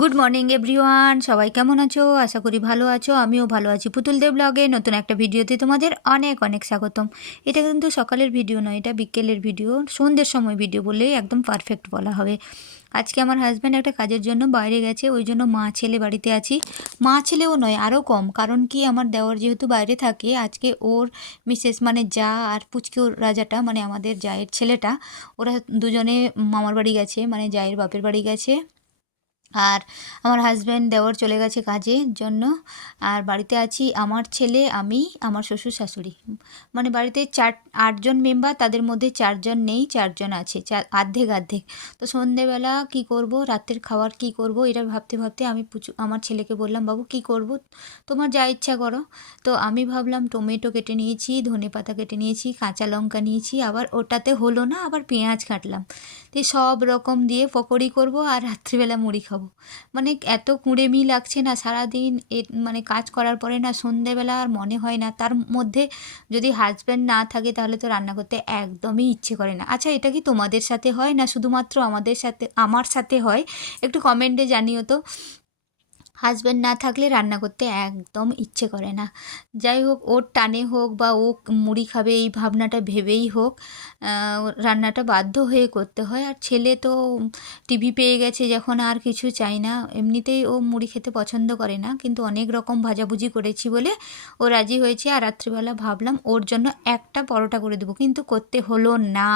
Good morning everyone, সবাই কেমন আছো? আশা করি ভালো আছো। আমিও ভালো আছি। পুতুল দেব ব্লগে নতুন একটা ভিডিওতে তোমাদের অনেক অনেক স্বাগতম। এটা কিন্তু সকালের ভিডিও নয়, এটা বিকেলের ভিডিও, সন্ধ্যের সময় ভিডিও বললেই একদম পারফেক্ট বলা হবে। আজকে আমার হাজব্যান্ড একটা কাজের জন্য বাইরে গেছে, ওই জন্য মা ছেলে বাড়িতে আছি। মা ছেলেও নয়, আরও কম, কারণ কি আমার দেওর যেহেতু বাইরে থাকে, আজকে ওর মিসেস মানে যা আর পুচকে ওর রাজাটা মানে আমাদের জায়ের ছেলেটা, ওরা দুজনে মামার বাড়ি গেছে, মানে জায়ের বাপের বাড়ি গেছে। আর আমার হাজব্যান্ড দেওর চলে গেছে কাজের জন্য। আর বাড়িতে আছি আমার ছেলে, আমি, আমার শ্বশুর শাশুড়ি। মানে বাড়িতে 8জন মেম্বার, তাদের মধ্যে 4জন নেই, 4জন আছে, অর্ধেক অর্ধেক। তো সন্ধেবেলা কি করব, রাতের খাবার কি করব, এটা ভাবতে ভাবতে আমি আমার ছেলেকে বললাম, বাবু কি করব, তোমার যা ইচ্ছা করো। তো আমি ভাবলাম টমেটো কেটে নিয়েছি, ধনেপাতা কেটে নিয়েছি, কাঁচা লঙ্কা নিয়েছি, আবার ওটাতে হলো না, আবার পেঁয়াজ কাটলাম। তো সব রকম দিয়ে পকোড়ি করব আর রাত্রিবেলা মুড়ি খাবো। মানে এত কুঁড়েমি লাগছে না সারাদিন, মানে কাজ করার পরে না সন্ধেবেলা আর মনে হয় না। তার মধ্যে যদি হাজব্যান্ড না থাকে তাহলে তো রান্না করতে একদমই ইচ্ছে করে না। আচ্ছা, এটা কি তোমাদের সাথে হয় না শুধুমাত্র আমার সাথে হয়? একটু কমেন্টে জানিও তো। হাজব্যান্ড না থাকলে রান্না করতে একদম ইচ্ছে করে না। যাই হোক, ওর টানে হোক বা ও মুড়ি খাবে এই ভাবনাটা ভেবেই হোক, রান্নাটা বাধ্য হয়ে করতে হয়। আর ছেলে তো টিভি পেয়ে গেছে যখন, আর কিছু চাই না। এমনিতেই ও মুড়ি খেতে পছন্দ করে না, কিন্তু অনেক রকম ভাজাভুজি করেছি বলে ও রাজি হয়েছে। আর রাত্রিবেলা ভাবলাম ওর জন্য একটা পরোটা করে দেবো, কিন্তু করতে হলো না।